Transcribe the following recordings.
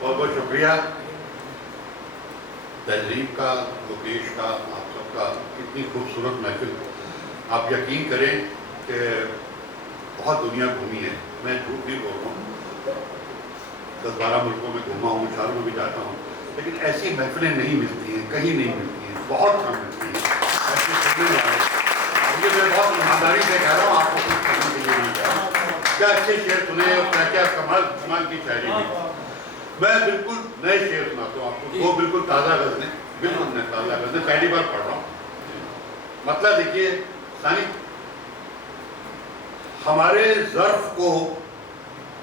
بہت بہت شکریہ تہذیب کا، لوکیش کا، آپ سب کا، اتنی خوبصورت محفل. آپ یقین کریں کہ بہت دنیا گھومی ہے، میں جھوٹ نہیں بول رہا ہوں، 10-12 ملکوں میں گھوما ہوں، شہروں میں بھی جاتا ہوں، لیکن ایسی محفلیں نہیں ملتی ہیں، کہیں نہیں ملتی ہیں، بہت کم ملتی ہیں ایسی سننے والے. یہ میں بہت ایمانداری سے کہہ رہا ہوں، آپ کو کچھ کرنے کے لیے نہیں کہہ رہا ہوں. کیا اچھے شعر سنے اور کیا کیا کمال کی شاعری ہوئی. میں بالکل نئے شعر سناتا ہوں آپ کو، وہ بالکل تازہ غزلیں، بالکل نئے تازہ غزلیں، پہلی بار پڑھ رہا ہوں. مطلب دیکھیے ثانی، ہمارے ظرف کو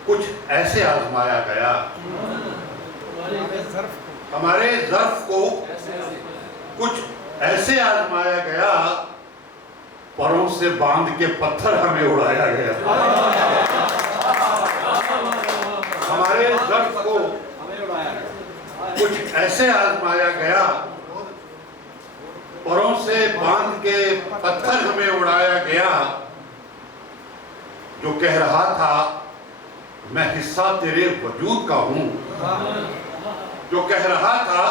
کچھ ایسے آزمایا گیا، ہمارے ظرف کو کچھ ایسے آزمایا گیا، پروں سے باندھ کے پتھر ہمیں اڑایا گیا. ہمارے ظرف کو کچھ ایسے آزمایا گیا، پروں سے باندھ کے پتھر ہمیں اڑایا گیا. جو کہہ رہا تھا میں حصہ تیرے وجود کا ہوں، جو کہہ رہا تھا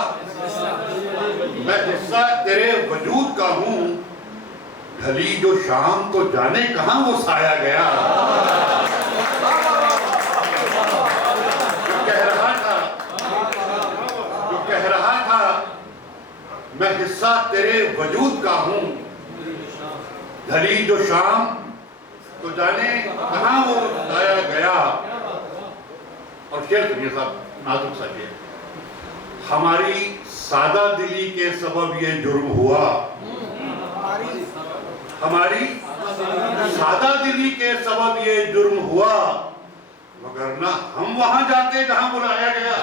میں حصہ تیرے وجود کا ہوں، ڈھلی جو شام تو جانے کہاں وہ سایہ گیا. جو کہہ رہا تھا میں حصہ تیرے وجود کا ہوں، ڈھلی جو شام تو جانے کہاں وہ سایہ گیا. اور شعر سنیے صاحب، نازک سا شعر. ہماری سادہ دلی کے سبب یہ جرم ہوا، ہماری سادہ دلی کے سبب یہ جرم ہوا، وگرنہ ہم وہاں جاتے جہاں بلایا گیا.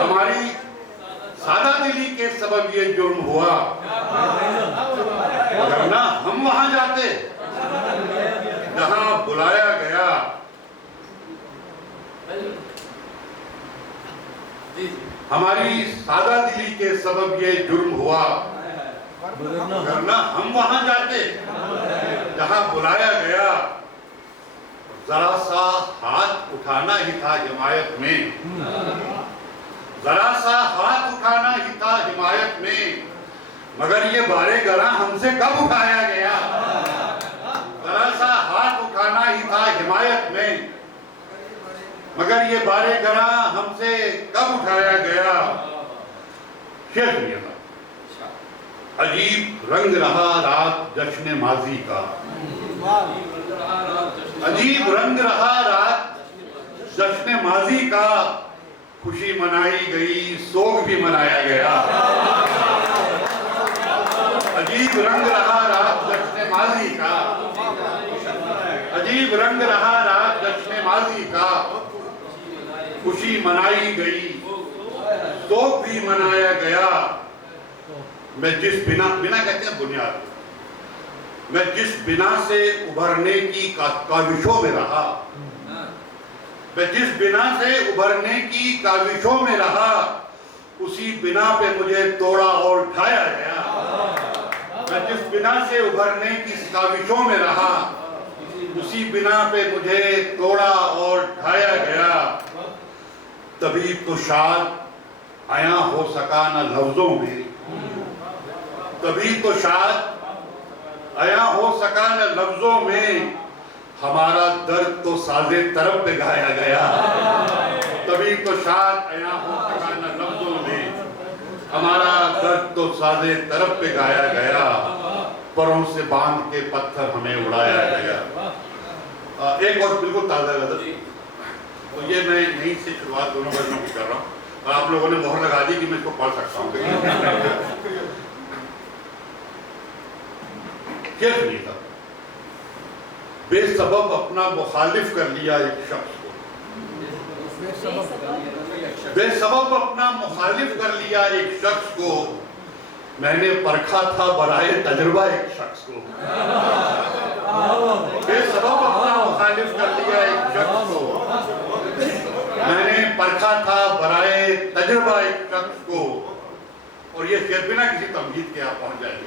ہماری سادہ دلی کے سبب یہ جرم ہوا، وگرنہ ہم وہاں جاتے جہاں بلایا گیا. ہماری سادہ دلی کے سبب یہ جرم ہوا، وگرنہ ہم وہاں جاتے جہاں بلایا گیا. ذرا سا ہاتھ اٹھانا ہی تھا حمایت میں، ذرا سا ہاتھ اٹھانا ہی تھا حمایت میں، مگر یہ بارے گراں ہم سے کب اٹھایا گیا. ذرا سا ہاتھ اٹھانا ہی تھا حمایت میں، مگر یہ بارے گراں ہم سے کب اٹھایا گیا. شعر سنیے تھا. عجیب رنگ رہا رات جشن ماضی کا، عجیب رنگ رہا رات جشن ماضی کا، خوشی منائی گئی سوگ بھی منایا گیا. عجیب رنگ رہا رات جشن ماضی کا، عجیب رنگ رہا رات جشن ماضی کا، خوشی منائی گئی سوگ بھی منایا گیا. میں جس بنا کہتے ہیں بنیاد، میں جس بنا سے ابھرنے کی کاوشوں میں رہا، میں جس بنا سے ابھرنے کی کاوشوں میں رہا، اسی بنا پہ مجھے توڑا اور ڈھایا گیا. میں جس بنا سے ابھرنے کی کاوشوں میں رہا، اسی بنا پہ مجھے توڑا اور ڈھایا گیا. تبھی تو شاد عیاں ہو سکا نہ لفظوں میں، تبھی تو شاد عیاں ہو سکا نہ لفظوں میں، ہمارا درد تو سازے طرب پہ گایا گیا. تبھی تو شاد عیاں ہو سکا نہ لفظوں میں، ہمارا درد تو سازے طرب پہ گایا گیا. پروں سے باندھ کے پتھر ہمیں اڑایا گیا. ایک اور بالکل تازہ غزل، تو یہ میں یہیں سے شروعات دونوں غزلوں کی کر رہا ہوں، اور آپ لوگوں نے مہر لگا دی کہ میں اس کو پڑھ سکتا ہوں. کیا سنیے تھا. بے سبب اپنا مخالف کر لیا ایک شخص کو، بے سبب اپنا مخالف کر لیا ایک شخص کو، میں نے پرکھا تھا برائے تجربہ ایک شخص کو. بے سبب اپنا مخالف کر لیا ایک شخص کو، میں نے پرکھا تھا برائے تجربہ ایک شخص کو. اور یہ شعر بنا کسی تمہید کے آپ پہنچ جائیں گے.